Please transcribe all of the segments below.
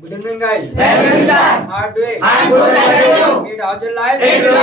Good evening, guys. Good evening, sir. How are you doing? I'm good. Thank you. Meet how's your life? It's good.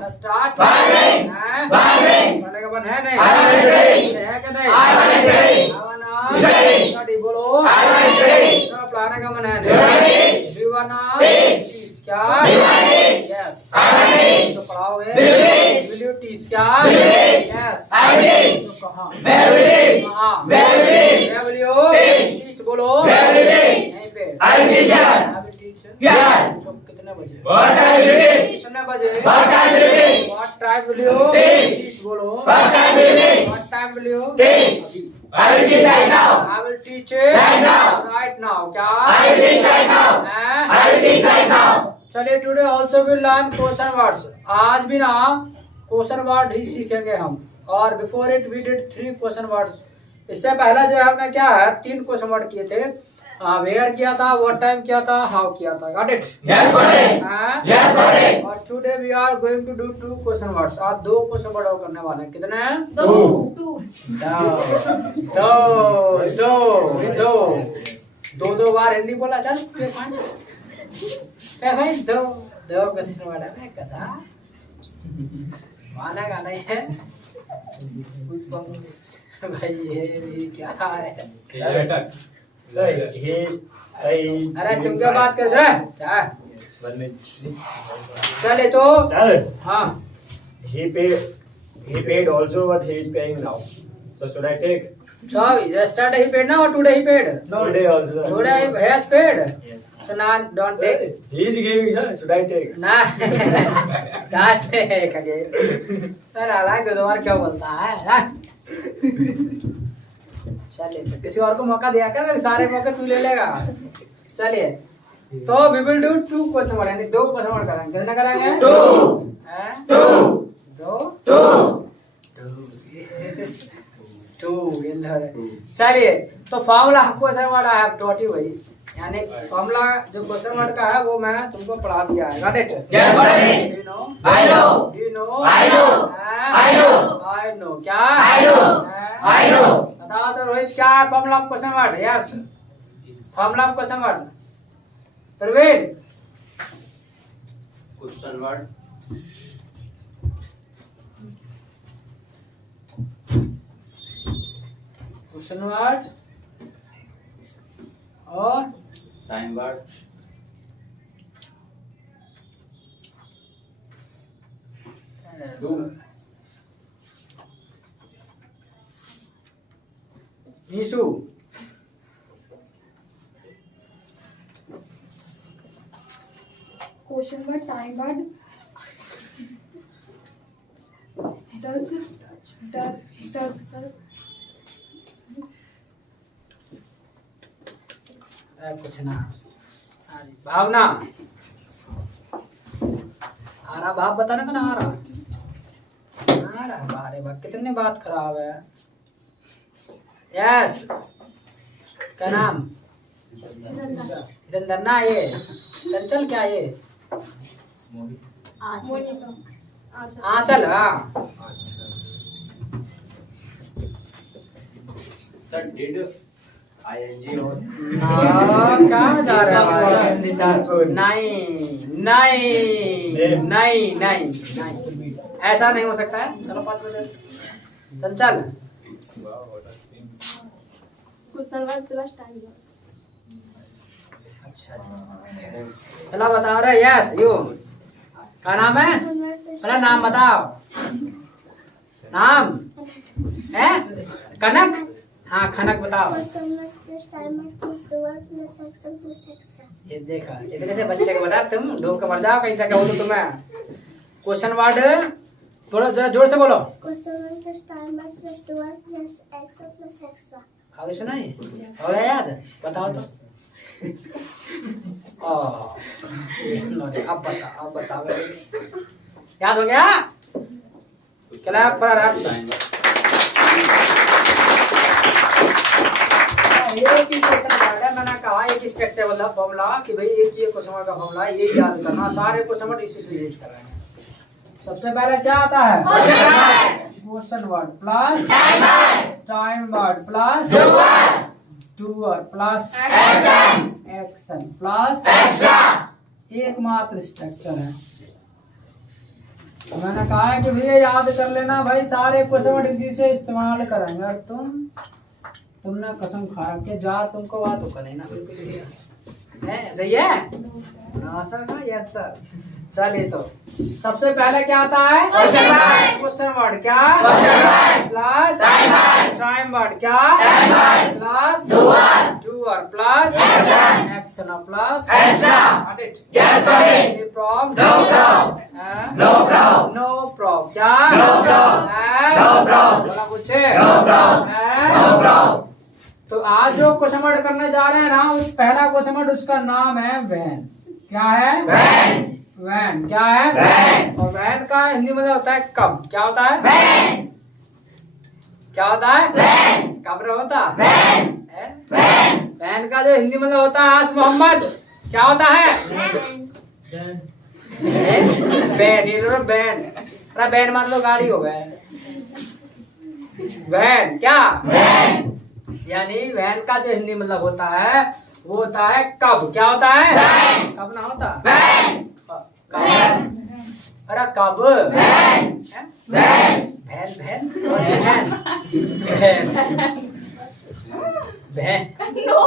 Let's start. Barrings. Barrings. खाने का मन है नहीं? I want to study. है क्या नहीं? I want to study. आवाना. Study. Study बोलो. I want to study. तो पढ़ाने का मन है You want to नहीं? teach. You wanna Teach. teach क्या? You want to teach. Yes. I want to teach. तो पढ़ाओगे? Will you teach? Will you teach क्या? Will you teach? Yes. I will teach. तो कहाँ? Where will you teach? हाँ. Where will you teach? Where will you Teach. teach बोलो? Where will you teach? यहीं पे. I will teach her. I will teach. Yeah. तो कितने बजे? What time will you teach? कितने बजे? What time will you teach? What time will you Teach. बोलो? What time will you teach? What time will you Teach. I will teach right now. I will teach it Right now. Right now. क्या? I will teach right now. हैं? I will teach right now. चलिए today also will learn question words. आज भी ना question word ही सीखेंगे हम। और before it we did 3 question words. इससे पहले जो है हमने क्या है 3 क्वेश्चन वर्ड किए थे। वेयर किया था, व्हाट टाइम किया था, हाउ किया था। Got it? Yes, got it. Yes, got it. और today we are going to do 2 question words. आज 2 क्वेश्चन वर्ड और करने वाले हैं। कितने हैं? 2. दो बार हिंदी बोला। चल ए भाई दो क्वेश्चन वर्ड है कदा माना का नहीं है भाई ये क्या है? अरे तुम क्या बात कर रहे हो? क्या चले तो हाँ He paid also what he is paying now. So should I take? so yesterday he paid now or today he paid? Today also. Today he has paid. Yes. So now don't take. He is giving, sir. Should I take? ना काट कगे sir अलग दो बार क्या बोलता है ना? चलिए तो किसी और को मौका दिया कर, सारे मौके तू ले लेगा। चलिए तो we will do 2 question word, यानी 2 क्वेश्चन वर्ड करेंगे। कितना करेंगे? 2 चलिए तो formula question word I have taught you भाई, यानी फॉर्मूला जो क्वेश्चन वर्ड का है वो मैं तुमको पढ़ा दिया है। Got it? Yes, got it. Do you know? I know. Do you know? I know. I know. I know क्या? I know. I know. बताओ तो रोहित क्या है formula of question word? Yes formula of question word. Praveen question word question word और time word Nishu question word, time word, does कुछ ना भावना आ रहा, भाव बताना का ना आ रहा बारे बात कितने बात खराब है। यस क्या नाम? निरंजन ना ये चंचल क्या ये? आंचल हाँ सर डिड आईएनजी और कहाँ जा रहा है? नहीं ऐसा नहीं हो सकता है। चलो 5 बजे चंचल question word plus time word. अच्छा चलो बताओ रे। यस यू क्या नाम है? चलो नाम बताओ। नाम है कनक? हाँ खनक बताओ। ये देखा इतने से बच्चे को बता तुम डूब के मर जाओ कहीं जाके। बोलो तुम्हें क्वेश्चन वर्ड थोड़ा जोर से बोलो। आगे सुना है? हो गया याद? बताओ तो। अब बताओ याद हो गया? क्लैप फॉर टाइम एक ही क्वेश्चन वर्ड है। मैंने कहा एक स्ट्रक्चर वाला फॉर्मूला कि भाई एक ये क्वेश्चन वर्ड का फॉर्मूला है, ये याद करना। सारे क्वेश्चन वर्ड इसी से यूज कर रहे हैं। सबसे पहले क्या आता है? Question word plus time word plus do doer plus Action. Action plus Extra. एकमात्र स्ट्रक्चर है। मैंने कहा है कि भैया याद कर लेना भाई, सारे क्वेश्चन वर्ड इसी से इस्तेमाल करेंगे। और तुमने कसम खा के जा, तुमको बात तो करे ना बिल्कुल है, सही है ना सर? ना यस सर। चलिए तो सबसे पहले क्या आता है? Question word. क्वेश्चन वर्ड क्या? Question word. Plus Time word. Time word क्या? Time word. Plus Doer. Doer plus Action. Action plus Extra. Got it? Yes, got it. Any problem? No problem. हाँ? No problem. नो प्रॉब्लम क्या? No problem. हाँ? No problem. बोला पूछे? No problem. हाँ? No problem. तो आज जो question word करने जा रहे हैं ना, उस पहला क्वेश्चन वर्ड उसका नाम है वैन। क्या है? When. वैन क्या है? वैन। और वैन का हिंदी में होता है कब। क्या होता है? When. क्या होता है? When. कब होता है? When. हैं? When. वैन का जो हिंदी में होता है आस मोहम्मद, क्या होता है? बैन। ये लो बैन। अरे बैन मान लो गाड़ी हो गए। वैन क्या? When. यानी वैन का जो हिंदी मतलब होता है वो होता है कब। क्या होता है? When. कब ना होता? When. कब? अरे कब? When. हैं? When. वैन वैन कौन सी वैन? When when. No.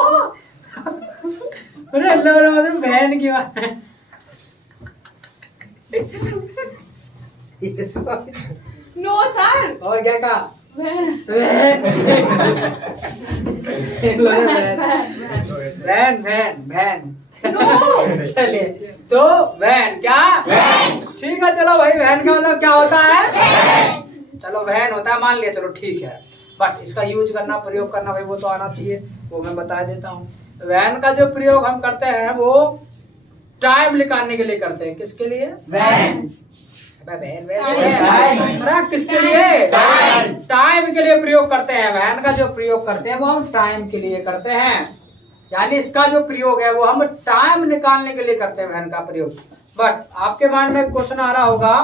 अरे अल्लाह रे, मतलब वैन की बात है। No, sir. और क्या कहा? When? When when when. No. चलिए तो वैन क्या? When. ठीक है चलो भाई, वैन का मतलब क्या होता है? चलो वैन होता है मान लिया, चलो ठीक है। बट इसका यूज करना, प्रयोग करना भाई वो तो आना चाहिए, वो मैं बता देता हूँ। वैन का जो प्रयोग हम करते हैं वो टाइम निकालने के लिए करते हैं। किसके लिए? When. अरे किसके लिए? Time. टाइम के लिए प्रयोग करते हैं। वैन का जो प्रयोग करते हैं वो हम टाइम के लिए करते हैं। यानी इसका जो प्रयोग है वो हम टाइम निकालने के लिए करते हैं, वैन का प्रयोग। बट आपके माइंड में क्वेश्चन आ रहा होगा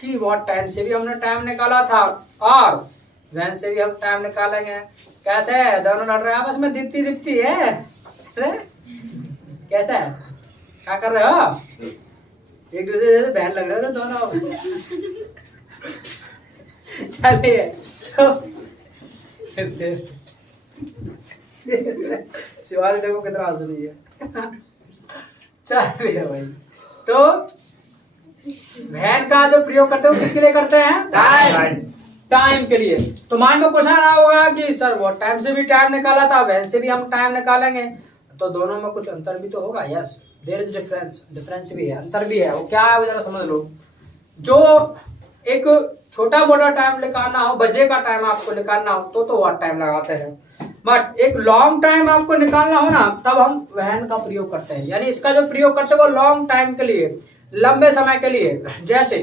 कि व्हाट टाइम से भी हमने टाइम निकाला था और वैन से भी हम टाइम निकालेंगे। कैसे? दोनों लड़ रहे हैं आपस में, दीप्ति दीप्ति है। अरे कैसा है? क्या कर रहे हो? एक दूसरे से बहन लग रहे थे दोनों। चलिए तो शिवाली देखो कितना हंस है। चलिए भाई, तो वैन का जो प्रयोग करते हैं वो किसके लिए करते हैं? Time. टाइम के लिए। तो मान लो क्वेश्चन आ होगा कि सर वो टाइम से भी टाइम निकाला था, वैन से भी हम टाइम निकालेंगे, तो दोनों में कुछ अंतर भी तो होगा। Yes, there is difference. Difference भी है, अंतर भी है। वो क्या है वो जरा समझ लो। जो एक छोटा मोटा टाइम निकालना हो, बजे का टाइम आपको निकालना हो तो वह टाइम लगाते हैं। बट एक लॉन्ग टाइम आपको निकालना हो ना, तब हम वैन का प्रयोग करते हैं। यानी इसका जो प्रयोग करते हैं वो लॉन्ग टाइम के लिए, लंबे समय के लिए। जैसे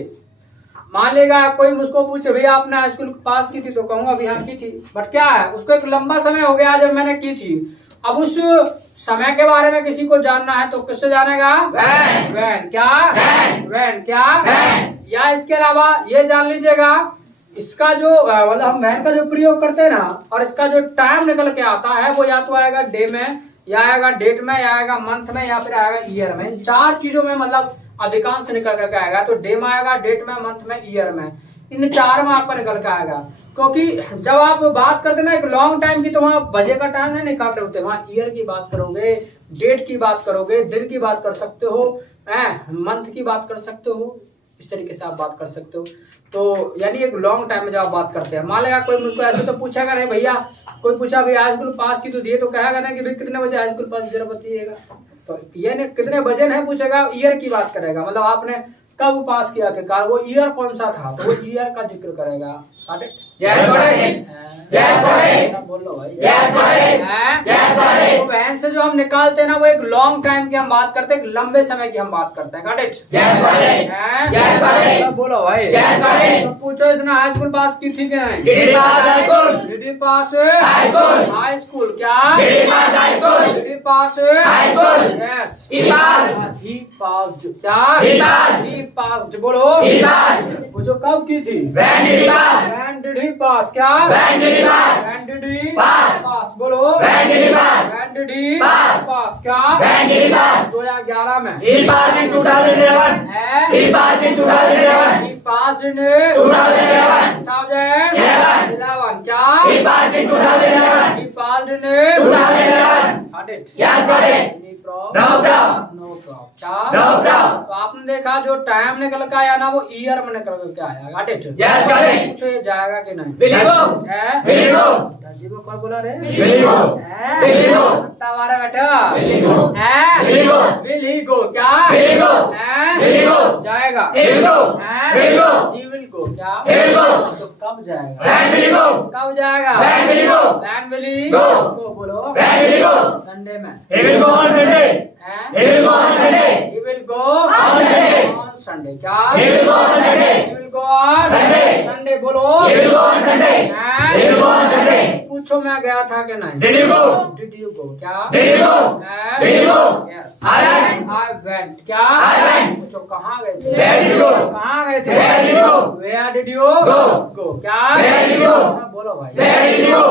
मान लेगा कोई मुझको पूछे भैया आपने हाई स्कूल पास की थी, तो कहूंगा अभी हाँ की थी। बट क्या है, उसको एक लंबा समय हो गया जब मैंने की थी। अब उस समय के बारे में किसी को जानना है तो किससे जानेगा? When. वैन क्या? When. वैन क्या? When. या इसके अलावा ये जान लीजिएगा, इसका जो मतलब हम वैन का जो प्रयोग करते हैं ना, और इसका जो टाइम निकल के आता है वो या तो आएगा डे में, या आएगा डेट में, या आएगा मंथ में, या फिर आएगा ईयर में। इन चार चीजों में मतलब अधिकांश निकल करके आएगा। तो डे में आएगा, डेट में, मंथ में, ईयर में, इन चार में आपका निकल के आएगा। क्योंकि जब आप बात करते ना एक लॉन्ग टाइम की, तो वहाँ बजे का टाइम नहीं निकाल रहे होते, वहाँ ईयर की बात करोगे, डेट की बात करोगे, दिन की बात कर सकते हो, मंथ की बात कर सकते हो, इस तरीके से आप बात कर सकते हो। तो यानी एक लॉन्ग टाइम में जब आप बात करते हैं, मान लेगा कोई मुझको ऐसे तो पूछेगा नहीं भैया, कोई पूछा भाई हाई स्कूल पास की तो दिए, तो कहेगा ना कि भाई कितने बजे हाई स्कूल पास जरा बताइएगा। तो ये नहीं कितने बजे नहीं पूछेगा, ईयर की बात करेगा। मतलब आपने कब पास किया आखिरकार, वो ईयर कौन सा था, तो वो ईयर का जिक्र करेगा। Yes, got it. Yes, got it. बोलो भाई। Yes, got it. Yes, got it. तो वैन से जो हम निकालते हैं ना, वो एक लॉन्ग टाइम की हम बात करते हैं, एक लंबे समय की हम बात करते हैं। Got it? Yes, got it. Yes, got it. बोलो भाई। Yes, got it. तो पूछो इसने हाई स्कूल पास की थी कि नहीं? Did he pass high school? Did he pass High school. High school क्या? Did he pass high school? Did he pass High school. Yes. He passed. He passed क्या? He passed. He passed बोलो। He passed. पूछो कब की थी? When did he pass? When did he pass क्या? When did he pass? When did he Pass. pass बोलो। When did he pass? When क्या? When did he pass? 2011 में। He passed in 2011. हैं? He passed in 2011. He passed in 2011. 2011 क्या? He passed in 2011. He passed in 2011. Got it? Yes, got it. Any problem? No problem. No problem क्या? No problem. तो आपने देखा जो time निकल के आया ना वो ईयर में निकल के आया। Got it? Yes, got it. पूछो ये जाएगा कि नहीं? Will you go? हैं? Will you go? जी को कौन बोला रे? Will you go? हैं? Will you go? हट्टा मारे बैठा। Will you go? हैं? Will you go? Will he go क्या? Will you go? हैं? Will you go? जाएगा। He will go. हैं? Will you go? He will go क्या? He will go. तो कब जाएगा? When will you go? कब जाएगा? When will you go? When will he Go. go बोलो। When will you go? Sunday में। He will go on Sunday. हैं? He will go on Sunday. He will go On Sunday. on Sunday क्या? He will go on Sunday. He will go on Sunday. Sunday बोलो। He will go on Sunday. हैं? He will go on Sunday. पूछो मैं गया था कि नहीं? Did you go? Did you go क्या? Did you go? हैं? Did you go? Yes. I went. I went क्या? I went. पूछो कहाँ गए थे? Where did you go? कहाँ गए थे? Where did you go? Where did you Go. go क्या? Where did you go? हाँ, बोलो भाई। Where did you go?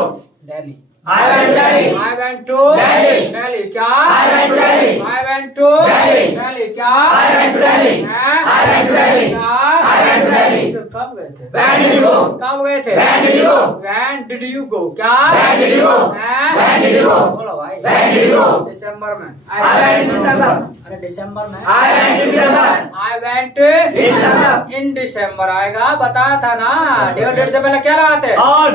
Delhi. I went to Delhi. I went to Delhi. Delhi क्या? I went to Delhi. I went to Delhi. Delhi क्या? I went to Delhi. हैं? I went to Delhi. क्या? I went to Delhi. तो कब गए थे? When did you go? कब गए थे? When did you go? When did you go क्या? When did you go? हैं? When did you go? बोलो भाई। When did you go? दिसंबर में। I went in December. अरे दिसंबर में। I went in December. I went In December. in December आएगा बताया था ना। डेढ़ से पहले क्या लगाते? On.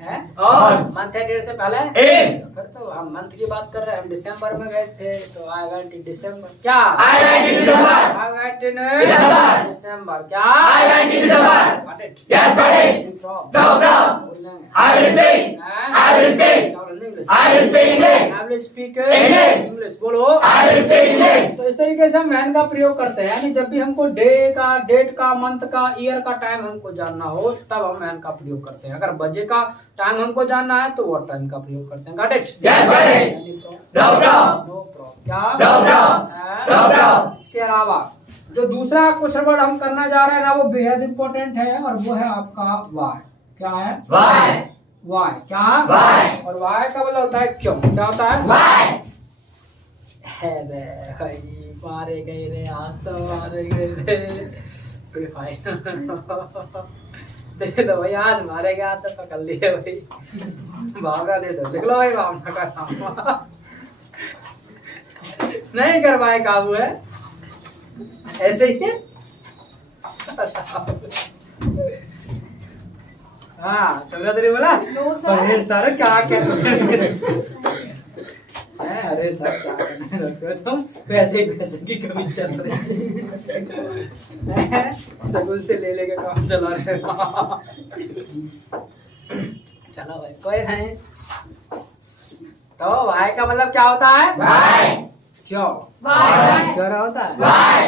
हैं? On. मंथ है डेढ़ से पहले? In. फिर तो हम मंथ की बात कर रहे हैं। हम दिसंबर में गए थे तो I went in December क्या? I went in December. I went in December. December क्या? I went in December. Got it? Yes, got it. Any problem? No problem. बोलेंगे। I will speak. हैं? I will speak. क्या बोलेंगे? English? I will speak English. I will speak English. English बोलो। I will speak English. तो इस तरीके से हम वैन का प्रयोग करते हैं। यानी जब भी हमको डेट का मंथ का ईयर का टाइम हमको जानना हो तब हम वैन का प्रयोग करते हैं। अगर बजे का टाइम हमको जानना है तो वो टाइम का प्रयोग करते हैं। Got it? Yes, got it. No problem. No problem क्या? No problem. हैं? No problem. इसके अलावा जो दूसरा क्वेश्चन वर्ड हम करना जा रहे हैं ना वो बेहद इंपॉर्टेंट है और वो है आपका वाई। क्या है? Why? वाई क्या? Why? और वाई का मतलब होता है क्यों। क्या होता है? Why? है रे भाई मारे गए रे आज तो मारे गए रे भाई दे दो भाई आज मारे गए आज तो पकड़ लिए भाई भावना दे दो। देख लो भाई भावना का काम नहीं कर पाए काबू है ऐसे ही है। हाँ तुमने तो नहीं बोला? No, sir. अरे सर क्या कर अरे सर क्या करने रखते हो तुम? पैसे ही पैसे की कमी चल रही है। स्कूल से ले लेके काम चला रहे हो। चलो भाई कोई नहीं। तो भाई का मतलब क्या होता है? Why? क्यों? Why? क्यों रहा होता है? Why?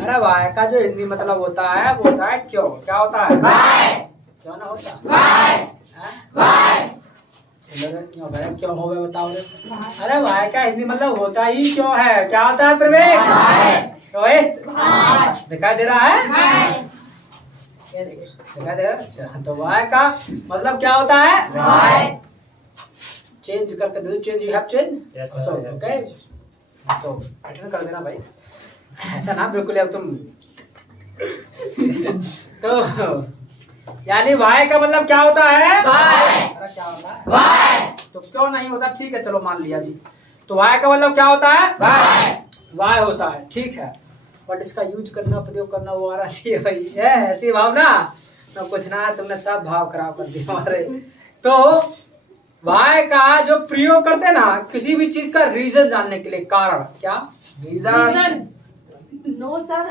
अरे भाई का जो हिंदी मतलब होता है वो होता है क्यों। क्या होता है? Why? क्यों ना होता? Why? हैं? Why? क्यों हो गया बताओ रे। अरे भाई का हिंदी मतलब होता ही क्यों है। क्या होता है प्रवीण? रोहित दिखाई दे रहा है? दिखाई दे रहा है? अच्छा, तो वाई का मतलब क्या होता है? Why? चेंज करके दो। Change you have change. Yes, sir. Okay तो अटेंड कर देना भाई। ऐसा ना बिल्कुल अब तुम तो यानी वाई का मतलब क्या होता है? Why? अरे क्या होता है? Why? तो क्यों नहीं होता? ठीक है चलो मान लिया जी। तो वाई का मतलब क्या होता है? Why? वाई होता है ठीक है बट इसका यूज करना प्रयोग करना वो आना चाहिए भाई। है ऐसी भावना तो कुछ ना तुमने सब भाव खराब कर दिया हमारे। तो वाई का जो प्रयोग करते हैं ना किसी भी चीज का रीजन जानने के लिए कारण क्या? Reason. No, sir.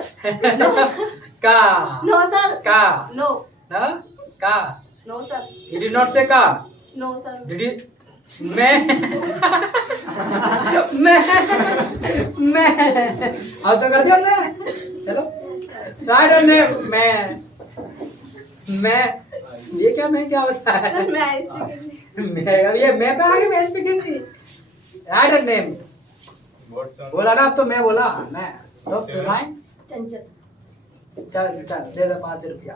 No, sir. का No, sir. का No. ना का No, sir. you did not say का No, sir. did you मैं अब तो कर दिया हमने। चलो राइट ने मैं ये क्या मैं क्या होता है? Sir, मैं speaking. मैं अब ये मैं पे आगे मैं स्पीकिंग थी। राइट नेम बोला ना अब तो मैं बोला मैं तो चंचल. चल चल दे दो 5 रुपया।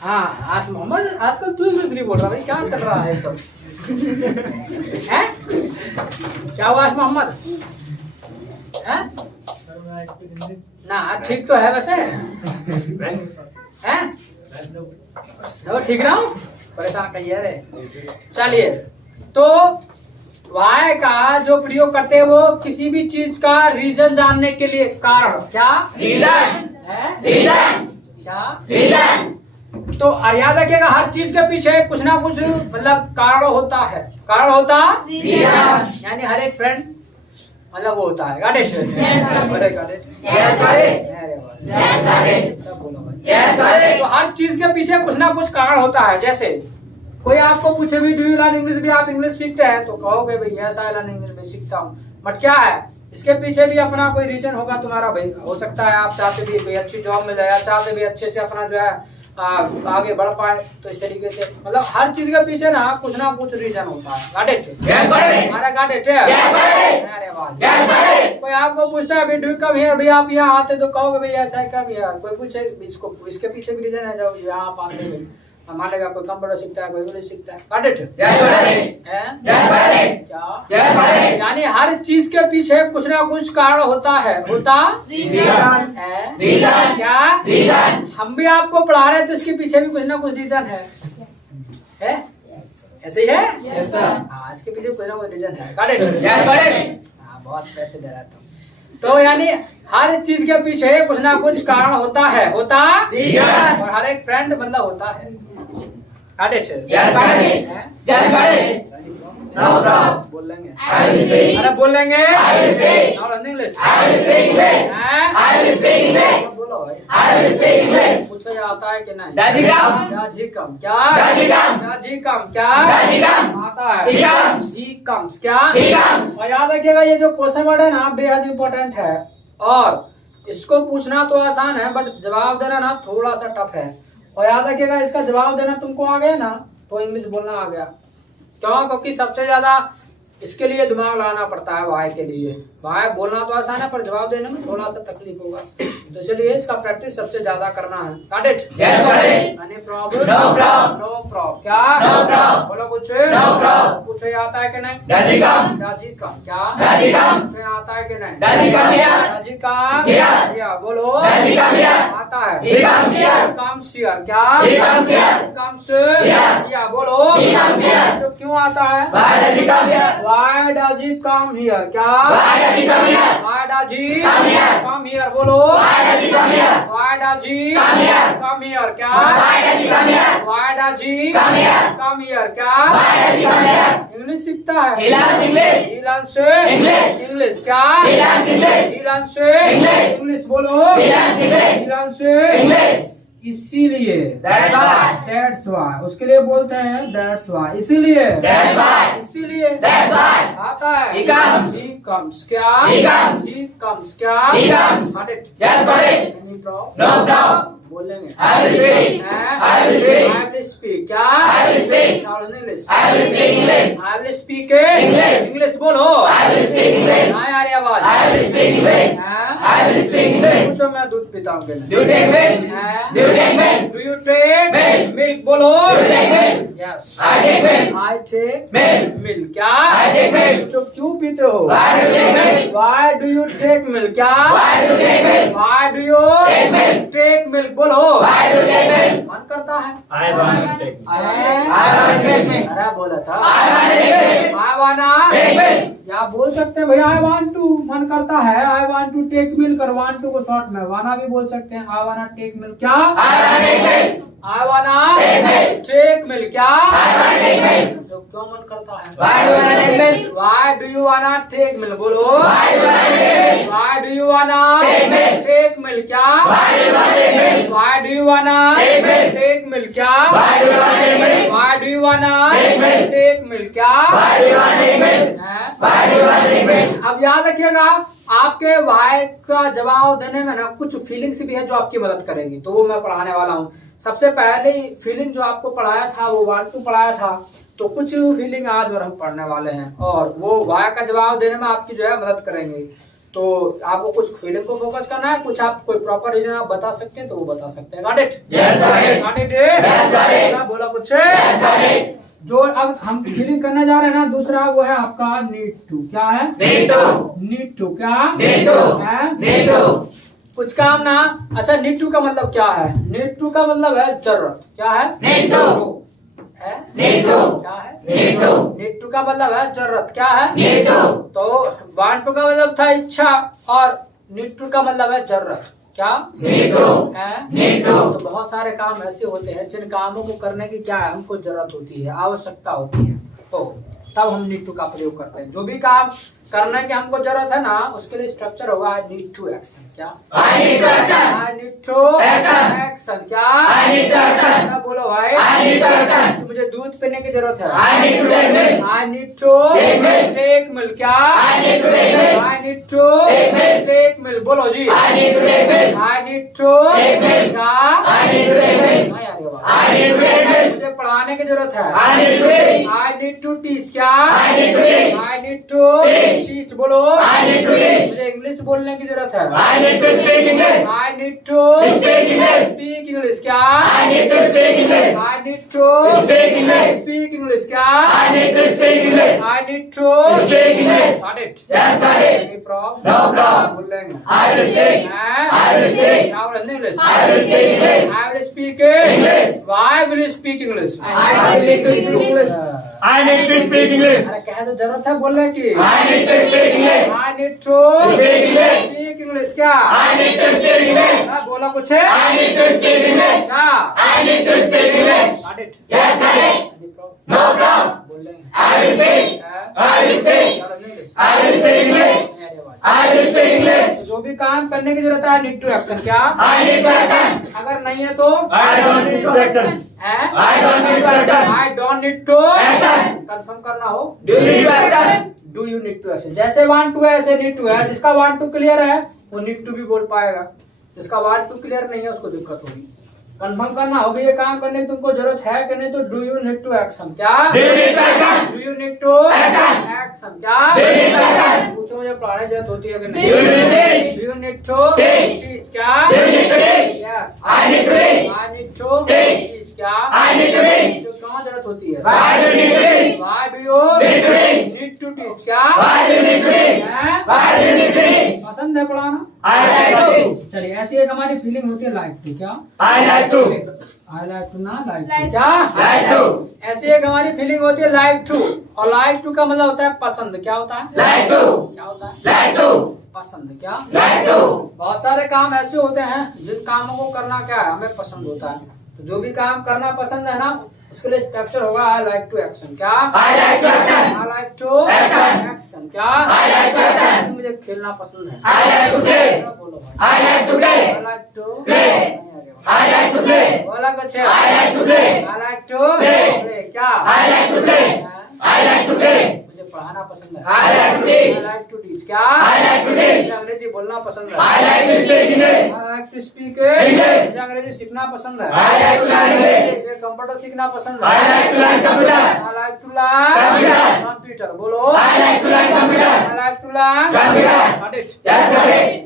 हाँ आज मोहम्मद आजकल तू इंग्लिश नहीं बोल रहा भाई, क्या चल रहा है सब? हैं? क्या हुआ आज मोहम्मद? हैं? ना ठीक तो है वैसे हैं? वो ठीक ना हो, परेशान कहिए रे। चलिए, तो वाई का जो प्रयोग करते हैं वो किसी भी चीज का रीजन जानने के लिए, कारण क्या रीजन है, रीजन क्या रीजन तो याद रखिएगा हर चीज के पीछे कुछ ना कुछ मतलब कारण होता है, कारण होता रीजन यानी हर एक फ्रेंड मतलब वो होता है। Got it? Got it? Yes, got it. अरे वाह। Yes, got it. सब बोलो भाई। Yes, got it. तो हर चीज के पीछे कुछ ना कुछ कारण होता है। जैसे कोई आपको पूछे भी डू यू लर्न इंग्लिश, भी आप इंग्लिश सीखते हैं तो कहोगे भाई यस आई लर्न इंग्लिश, भी सीखता हूँ। बट क्या है इसके पीछे भी अपना कोई रीजन होगा तुम्हारा भाई। हो सकता है आप चाहते भी कोई अच्छी जॉब मिल जाए, चाहते भी अच्छे से अपना जो है आगे बढ़ पाए, तो इस तरीके से मतलब हर चीज के पीछे ना कुछ रीजन होता है। Got it? Yes, got it. हमारा got it? Yes, got it. अरे वाह। Yes, got it. कोई आपको पूछता है भाई डू यू कम हियर, भाई आप यहाँ आते तो कहोगे भाई ऐसा है कम हियर। कोई पूछे इसको, इसके पीछे भी रीजन है जब यहाँ आप आते भाई मान लेगा कोई कंप्यूटर सीखता है, कोई इंग्लिश सीखता है। Got it? Yes, got it. हैं? Yes, got it. क्या Yes, got it. यानी हर चीज के पीछे कुछ ना कुछ कारण होता है, होता रीजन है। रीजन क्या रीजन हम भी आपको पढ़ा रहे हैं तो इसके पीछे भी कुछ ना कुछ रीजन है ऐसे ही है। Yes, sir. हाँ इसके पीछे कुछ ना कुछ रीजन है। Got it? Yes, got it. हाँ बहुत पैसे दे रहा था। तो यानी हर चीज के पीछे कुछ ना कुछ कारण होता है, होता रीजन और हर एक फ्रेंड मतलब होता है। Got it? Yes, got it. हैं? Yes, got it. No problem. बोल लेंगे, I will speak. अरे बोल लेंगे। I will speak. Now learn English। I will speak English. हैं? I will speak English. बोलो भाई, I will speak English. मुझे आता है कि नहीं? Daddy come. क्या जी कम, क्या Daddy come. क्या जी कम, क्या Daddy come. आता है? He comes. जी कम्स, क्या He comes. और याद रखिएगा ये जो क्वेश्चन वर्ड है ना बेहद इंपॉर्टेंट है और इसको पूछना तो आसान है बट जवाब देना ना थोड़ा सा टफ है। और याद रखिएगा इसका जवाब देना तुमको आ गया ना तो इंग्लिश बोलना आ गया। क्यों? क्योंकि सबसे ज्यादा इसके लिए दिमाग लगाना पड़ता है वाई के लिए। वाई बोलना तो आसान है पर जवाब देने में थोड़ा सा तकलीफ होगा, तो इसलिए इसका प्रैक्टिस सबसे ज्यादा करना है। Got it? Yes, got it. Any problem? No problem. No problem। क्या? No problem. बोलो कुछ। No problem. कुछ आता है कि नहीं? Daddy come. दादी का क्या? Daddy come. कुछ आता है कि नहीं? Daddy come here. दादी का Here. या बोलो। Daddy come here. आता है। He comes here. Comes here। क्या? He comes here. Comes Here. या बोलो। He comes here. तो क्यों आता है? Why does he come here? Why does he come here? क्या? Why does he come here? Why does he Come here. come here? बोलो। Why does he come here? Why does he Come here. come here? क्या? Why does he come here? Why does he Come here. come here? क्या? Why does he come here? English सीखता है। He learns English. He learns English. English. क्या? He learns English. He learns English. English. बोलो। He learns English. He learns English. इसीलिए। That's why. That's why। उसके लिए बोलते हैं that's why। इसीलिए। That's why. इसीलिए। That's why. आता है। He comes. He comes। क्या? He comes. He comes। क्या? He comes. Got it? Yes, got it. Any problem? No problem. बोलेंगे। I will speak. हैं? I will speak. I will speak। क्या? I will speak. Now in English। I will speak English. I will speak English. English बोलो। I will speak English. हाँ यार ये आवाज। I will speak English. हैं? I will speak English. पूछो मैं दूध पीता हूँ कि नहीं? Do you take milk? हैं? Do you take milk? Do you take Milk. milk? बोलो। Do you take milk? Yes। I take milk. I take Milk. milk। क्या? I take milk. पूछो क्यों पीते हो? Why do you take milk? Why do you take milk? क्या? Why do you take milk? Why do you Take milk. take milk? बोलो। Why do you take milk? मन करता है। I want to take. I want to take milk. अरे बोला था। I want to take milk. I wanna Take milk. या बोल सकते हैं भैया I want to मन करता है I want to take milk और want to को शॉर्ट में वाना भी बोल सकते हैं I wanna take milk। क्या? I want to take milk. I wanna Take milk. take milk। क्या? I want to take milk. तो क्यों मन करता है? Why do you want to take milk? Why do you wanna take milk? बोलो। Why do you want to take milk? Why do you wanna Take milk. take milk? क्या? Why do you want to take milk? Why do you wanna Take milk. take milk? क्या? Why do you want to take milk? Why do you wanna Take milk. take milk? क्या? Why do you want to take milk? हैं? Why do you want to take milk? अब याद रखिएगा आपके Y का जवाब देने में ना कुछ फीलिंग्स भी है जो आपकी मदद करेंगी, तो वो मैं पढ़ाने वाला हूँ। सबसे पहले फीलिंग जो आपको पढ़ाया था वो वांट टू पढ़ाया था, तो कुछ फीलिंग आज और हम पढ़ने वाले हैं और वो वाई का जवाब देने में आपकी जो है मदद करेंगे। तो आपको कुछ फीलिंग को फोकस करना है, कुछ आप कोई प्रॉपर रीजन आप बता सकते हैं तो वो बता सकते हैं। Got it? Yes, got it. Got it? Yes, got it. बोला कुछ? Yes, got it. जो अब हम फीलिंग करने जा रहे हैं ना, दूसरा वो है आपका नीड टू। क्या है? Need to. Need to. क्या? Need to. है? Need to. कुछ काम ना। अच्छा, नीड टू का मतलब क्या है? नीड टू का मतलब है जरूरत। क्या है? Need to. है? Need to. क्या है? Need to. नीड टू का मतलब है जरूरत। क्या है? Need to. तो वांट टू का मतलब था इच्छा और नीड टू का मतलब है जरूरत। क्या? Need to. है? Need to. तो बहुत सारे काम ऐसे होते हैं जिन कामों को करने की क्या है, हमको जरूरत होती है, आवश्यकता होती है, तो तब हम नीड टू का प्रयोग करते हैं। जो भी काम करने की हमको जरूरत है ना, उसके लिए स्ट्रक्चर होगा आई नीड टू एक्शन। क्या? I need to action. I need to Action. Action. क्या? I need to action. क्या बोलो भाई? I need to action. कि मुझे दूध पीने की जरूरत है। I need to take milk. I need to Take milk. Take milk. क्या? I need to take milk. I need to Take milk. Take milk. बोलो जी। I need to take milk. I need to Take milk. क्या? I need to take milk. नहीं आ रही आवाज। I need to take milk. मुझे पढ़ाने की जरूरत है। I need to teach. I need to teach. क्या? I need to teach. I need to Teach. Teach. बोलो। I need to teach. मुझे इंग्लिश बोलने की जरूरत है। I need to speak English. I need to Speak English. Speak English. क्या? I need to speak English. I need to Speak English. Speak English. क्या? I need to speak English. I need to Speak English. Got it? Yes, got it. Any problem? No problem. बोल लेंगे। I will speak. I will speak. क्या बोलेंगे? English. I will speak English. I will speak English. Why will you speak English? I will speak English. I need to speak English. अरे क्या तो जरूरत है बोलने की? I need to speak English. I need to Speak English. speak English। क्या? I need to speak English. हाँ, बोला कुछ है? I need to speak English. क्या? I need to speak English. Got it? Yes, got it. Any problem? No problem. बोल लेंगे। I will speak. हाँ? I will speak. चलो, English। I will speak English. मेरी आवाज। I will speak English. जो भी काम करने की जरूरत है नीड टू एक्शन। क्या? I need to action. अगर नहीं है तो I don't need to action. है? I don't need to action. I don't need to Action. Confirm करना हो। Do you need to action? Do you need to action. जैसे want to है ऐसे नीड टू है। जिसका वांट टू क्लियर है वो नीड टू भी बोल पाएगा, जिसका वांट टू क्लियर नहीं है उसको दिक्कत होगी। कंफर्म करना होगा ये काम करने की तुमको जरूरत है कि नहीं, तो do you need to action. क्या? Do you need to action? Do you need to Action. Action. क्या? Do you need to action? पूछो मुझे पढ़ाने की जरूरत होती है कि Do you need to नहीं? teach? Do you need to Teach. Teach. क्या? Do you need to teach? Yes. I need to teach. I need to Teach. Teach. क्या? I need to teach. तो कहाँ जरूरत होती है? Why do you need to teach? Why do you Need to teach. need to teach? क्या? Why do you need to teach? हैं? Why do you need to teach? पसंद है पढ़ाना? I like to. चलिए, ऐसी एक हमारी फीलिंग होती है लाइक टू। क्या? I like to. I like to ना लाइक टू। Like क्या? Like to. ऐसी एक हमारी फीलिंग होती है लाइक टू, और लाइक टू का मतलब होता है पसंद। क्या होता है? Like to. क्या होता है? Like to. पसंद। क्या? Like to. बहुत सारे काम ऐसे होते हैं जिन कामों को करना क्या है हमें पसंद होता है। तो जो भी काम करना पसंद है ना, उसके लिए स्ट्रक्चर होगा आई लाइक टू एक्शन। क्या? I like to action. I like to Action. Action. क्या? I like to action. मुझे खेलना पसंद है। I like to play. क्या बोलो भाई? I like to play. I like to Play. I like to play. बोला कुछ है? I like to play. I like to Play. play. क्या? I like to play. I like to play. मुझे पढ़ाना पसंद है। I like to teach. I like to teach। क्या? I like to teach. मुझे अंग्रेजी बोलना पसंद है। I like to speak English. I like to speak English. मुझे अंग्रेजी सीखना पसंद है। I like to learn English. मुझे कंप्यूटर सीखना पसंद I है। like to learn computer. I like to learn Computer. Computer. बोलो। I like to learn computer. I like to learn Computer. Got it? Yes, got it.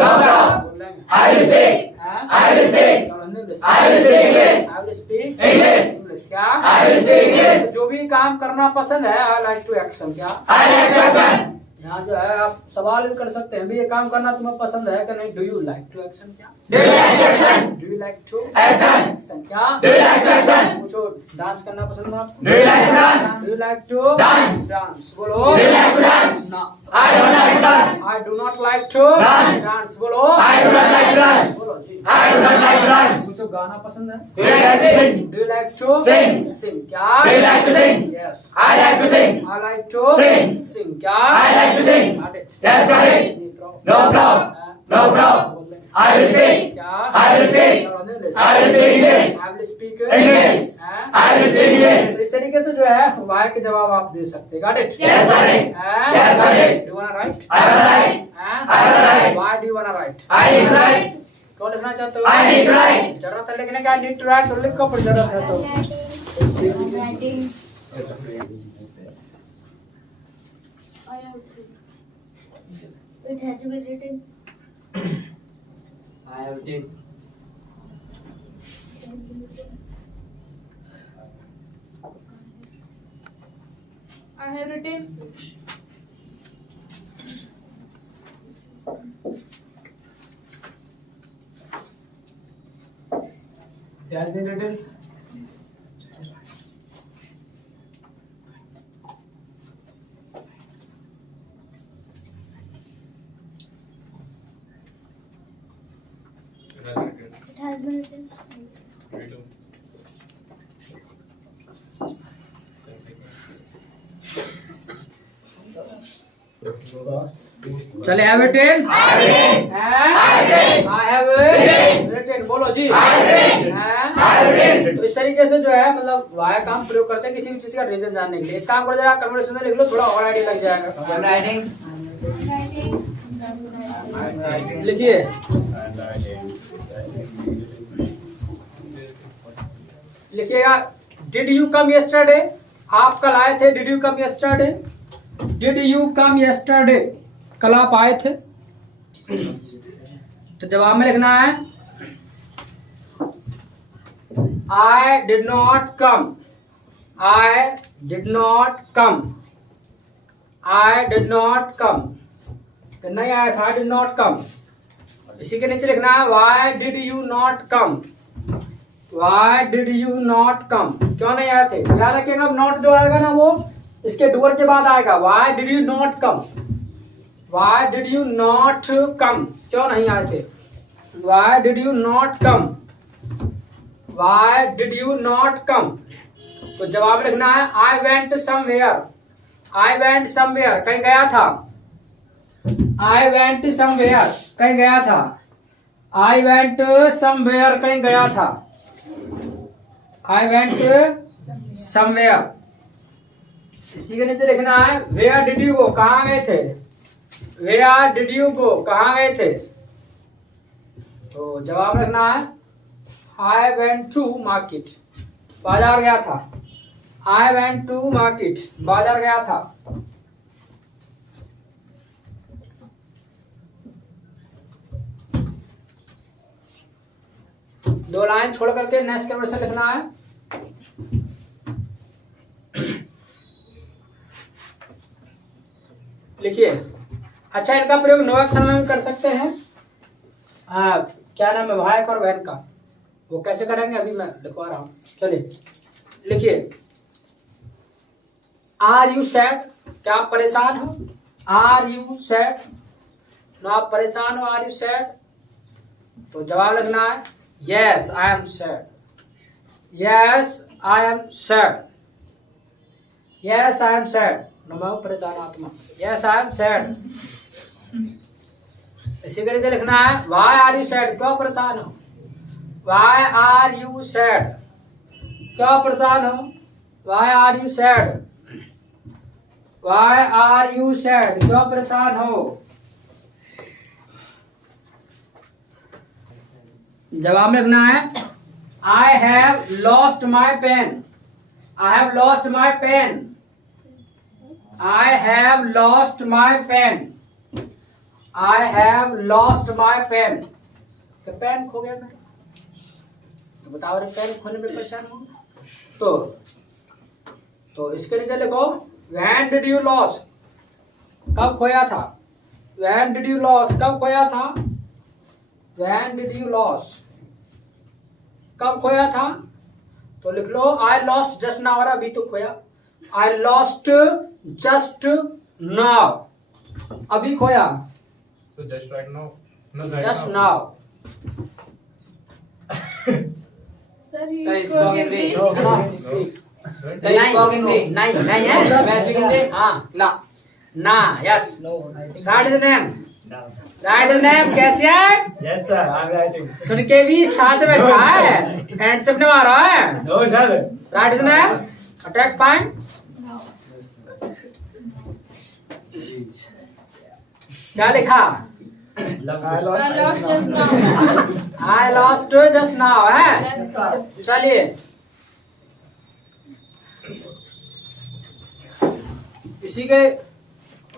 No problem. बोल लेंगे। I will speak. हाँ? I will speak. चलो, English. I will speak English. I will speak English. English। क्या? I will speak English. जो भी काम करना पसंद है आई लाइक टू एक्शन। क्या? I like to action. यहाँ जो है आप सवाल भी कर सकते हैं भी, ये काम करना तुम्हें पसंद है कि नहीं। Do you like to action. क्या? Do you like to action? Do you like to Action. Action. क्या? Do you like to action? पूछो डांस करना पसंद है आपको? Do you like to dance? Do you like to Dance. Dance. बोलो। Do you like to dance? ना। I don't like to dance. I do not like to Dance. Dance. बोलो। I do not like to dance. बोलो जी। I do not like to dance. पूछो गाना पसंद है? Do you like to sing? Do you like to Sing. Sing. क्या? Do you like to sing? Yes. I like to sing. I like to Sing. Sing. क्या? I like to sing. Got it. Yes, got it. No problem. No problem. I will speak. क्या? I will speak. I will speak English. I will speak English. हाँ? I will speak English. इस तरीके से जो है Y के जवाब आप दे सकते हैं। Got it? Yes, got it. हाँ? Yes, got it. Do you wanna write? I will write. हाँ? I will write. Why do you wanna write? I need to write. कौन लिखना चाहते हो? I need to write. जरूरत है लिखने का need to write तो लिखो, पर जरूरत है तो Writing. I have to. It has been written. I have written. I have written. It has been written. It has been written. चले have written? And I have written. बोलो जी। And तो इस तरीके से जो है मतलब वाया काम प्रयोग करते हैं किसी भी चीज का रीजन जानने के लिए। एक काम करो जरा कन्वर्सेशन में लिख लो, थोड़ा और आइडिया लग जाएगा। Writing. Writing. लिखिए। लिखिएगा डिड यू कम यस्टरडे, आप कल आए थे। Did you come yesterday, did you come yesterday, कल आप आए थे। तो जवाब में लिखना है I did not come, I did not come, I did not come, नहीं आया था, आई डिड नॉट कम। इसी के नीचे लिखना है why did you not come, why did you not come, क्यों नहीं आए थे। याद रखिएगा नॉट जो आएगा ना वो इसके डूअर के बाद आएगा। Why did you not come, why did you not come, क्यों नहीं आए थे। Why did you not come, why did you not come. तो जवाब लिखना है I went somewhere, I went somewhere, कहीं गया था। आई वेंट समवेयर, कहीं गया था। आई वेंट समवेयर, कहीं गया था। I went somewhere. इसी के नीचे लिखना है वेयर डिड यू गो, कहाँ गए थे। वेयर डिड यू गो, कहाँ गए थे। तो जवाब लिखना है आई वेंट टू मार्केट, बाजार गया था। आई वेंट टू मार्केट, बाजार गया था। दो लाइन छोड़ करके नेक्स्ट कन्वर्सेशन लिखना है। लिखिए। अच्छा, इनका प्रयोग नो एक्शन में भी कर सकते हैं। क्या नाम है भाई और बहन का, वो कैसे करेंगे अभी मैं लिखवा रहा हूँ। चलिए लिखिए। आर यू सैड, क्या आप परेशान हो। आर यू सैड, ना आप परेशान हो। Are you sad. तो जवाब लिखना है yes I am sad, yes I am sad, yes I am sad. नमो परेशान आत्मा, यस आई एम सैड। इसी के नीचे लिखना है वाई आर यू सैड, क्यों परेशान हो। वाई आर यू सैड, क्यों परेशान हो। Why are you sad, why are you sad, क्यों परेशान हो। जवाब में लिखना है I have lost my pen, I have lost my pen, I have lost my pen, I have lost my pen. क्या पेन खो गया मेरा, तो बताओ रे पेन खोने में परेशान हो। तो इसके नीचे लिखो व्हेन डिड यू लॉस, कब खोया था। व्हेन डिड यू लॉस, कब खोया था। व्हेन डिड यू लॉस, कब खोया था। तो लिख लो आई लॉस्ट जस्ट नाउ, और अभी तो खोया। आई लॉस्ट जस्ट नाउ, अभी खोया। So just right now. No, just now. Sir, he Sir, is spoke spoken Hindi. Hindi. Sir, you spoke Hindi. नहीं नहीं है। May I speak Hindi? हाँ No. ना yes. No, I think. Right is name, No. Right is name. कैसे है Yes, sir. I'm writing. सुन के भी साथ बैठा है, हैंडसम ने मारा है। No, sir. Right is name, attack fine. क्या लिखा। Love I to- lost just now. I lost just now है। Yes, sir. चलिए इसी के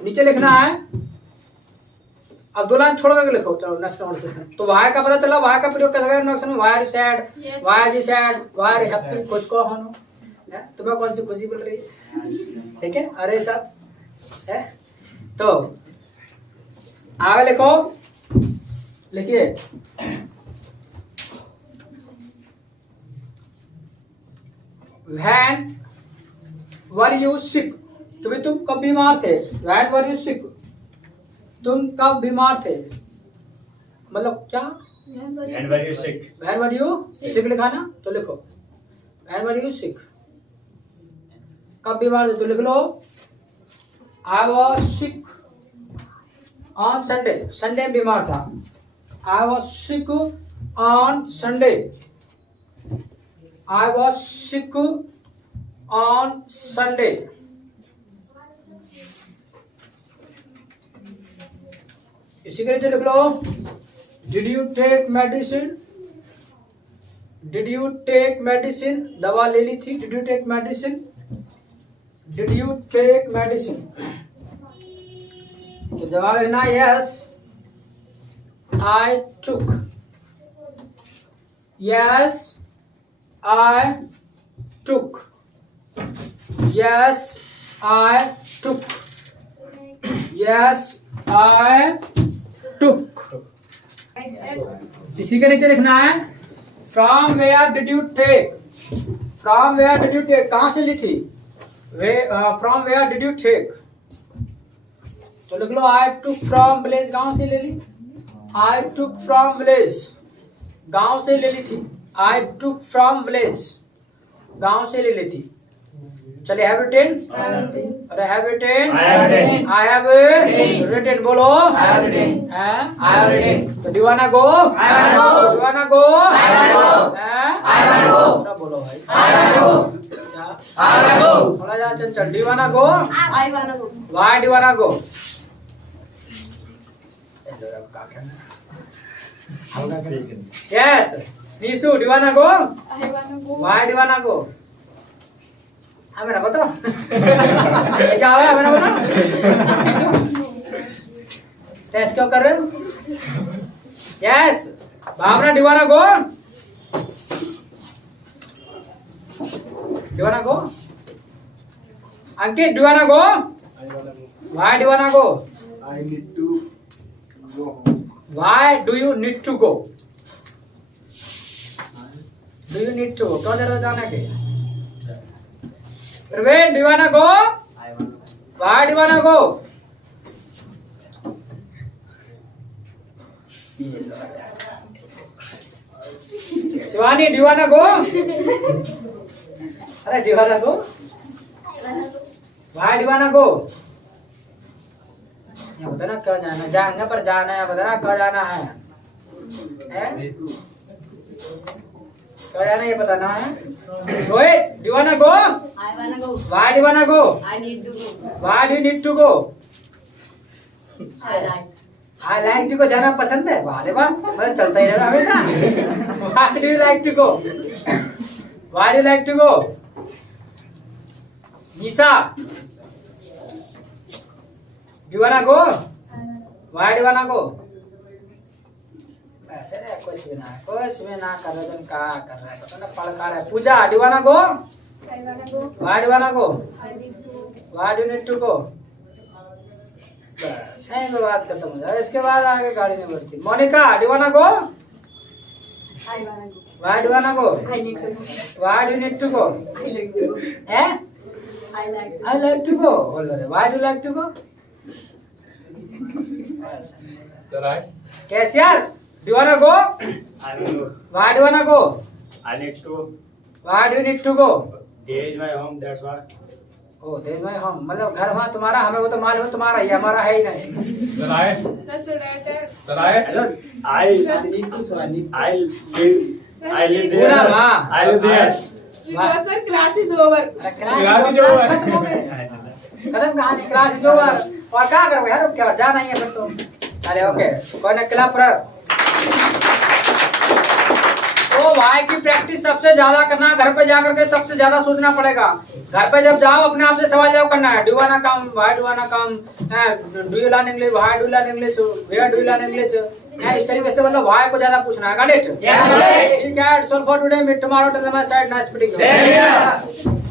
नीचे लिखना है अब 2 लाइन छोड़ करके लिखो। चलो नेक्स्ट कन्वर्सेशन। तो वाई का पता चला, वाई का प्रयोग कैसे करें नेक्स्ट में? Why sad, Yes. Why sad, why happy, कुछ को होनो है। तुम्हें कौन सी खुशी मिल रही है? ठीक है, अरे साथ है। तो आगे लिखो, लिखिए When were you sick? तुम कब बीमार थे? When were you sick? तुम कब बीमार थे? मतलब क्या? And were you sick? When were you sick लिखा ना, तो लिखो When were you sick? कब बीमार थे? तो लिख लो I was sick on Sunday. Sunday बीमार था। I was sick on Sunday. I was sick on Sunday. इसी के नीचे लिख लो Did you take medicine? Did you take medicine? दवा ले ली थी। Did you take medicine? Did you take medicine? तो जवाब लेना yes I took. Yes I took. Yes I took. Yes I took. इसी के नीचे लिखना है From where did you take? From where did you take? कहाँ से ली थी? From where did you take? तो लिख लो I took from village. गांव से ले ली। I took from village. गांव से ले ली थी। I took from village. गांव से ले ली थी। चलिए have written? अरे have written? I have written. I have written. बोलो I have written. हैं? I have written. तो दीवाना गो? I wanna go. दीवाना गो? I wanna go. हैं? I wanna go. पूरा बोलो भाई। I wanna go. क्या? I wanna go. थोड़ा जा चंचल। दीवाना गो? I wanna go. Why दीवाना गो? Yes. Nisu, do you wanna go? I wanna go. Why do you wanna go? हमें ना बताओ। ये क्या है? हमें ना बताओ। टेस्ट क्यों कर रहे हो? Yes. Bhavna, do you wanna go? Do you wanna go? Ankit, do you wanna go? Why do you wanna go? I need to go home. Why do you need to go? Do you need to? क्यों जरूरत जाने की? Praveen, do you wanna go? I wanna go. Why do you wanna go? Shivani, do you wanna go? अरे do you wanna go? Why do you wanna go? ये बताना क्यों जाना? जाएंगे पर जाना है। बताना क्यों जाना है? हैं? क्यों जाना ये बताना है? Rohit, do you wanna go? I wanna go. Why do you wanna go? I need to go. Why do you need to go? I like. I like to go. जाना पसंद है। वाह रे वाह, मतलब चलता ही रहेगा हमेशा। Why do you like to go? Why do you like to go? Nisa, do you wanna go? Why do you wanna go? ऐसे रे, कुछ भी ना कर रहे। तुम क्या कर रहे हो? ना पढ़ कर रहे। पूजा, do you wanna go? I wanna go. Why do you wanna go? I need to. Why do you need to go? बस यहीं पे बात खत्म हो जाए। इसके बाद आगे गाड़ी नहीं बढ़ती। Monika, do you wanna go? I wanna go. Why do you wanna go? I need to go. Why do you need to go? I like to go. Eh? I like to I like to go. बोल रहे। Why do you like to go? Shall I? Cashier, do you wanna go? I will go. Why do you wanna go? I need to. Why do you need to go? There is my home. That's why. Oh, there is my home. मतलब घर वहाँ तुम्हारा, हमें वो तो मालूम है तुम्हारा ही, हमारा है ही नहीं। Shall I? That's what I said. Shall I? I live there. पूरा माँ। I live there. Because sir, class is over. Class he over। खत्म हो गए। खत्म कहानी, क्लास इज ओवर। और क्या करोगे यार? अब क्या जाना ही है फिर तो। चले ओके, कौन है क्लैप पर? तो वाई की प्रैक्टिस सबसे ज्यादा करना, घर पे जाकर के सबसे ज्यादा सोचना पड़ेगा। घर पे जब जाओ अपने आप से सवाल जवाब करना है। Do wanna come, why do wanna come, do you learn English, why do learn English, where do you learn English. इस तरीके से मतलब वाई को ज्यादा पूछना है। Got it? Yes, sir. ठीक है, it's all for today, meet tomorrow, till the next side, nice meeting. Same here.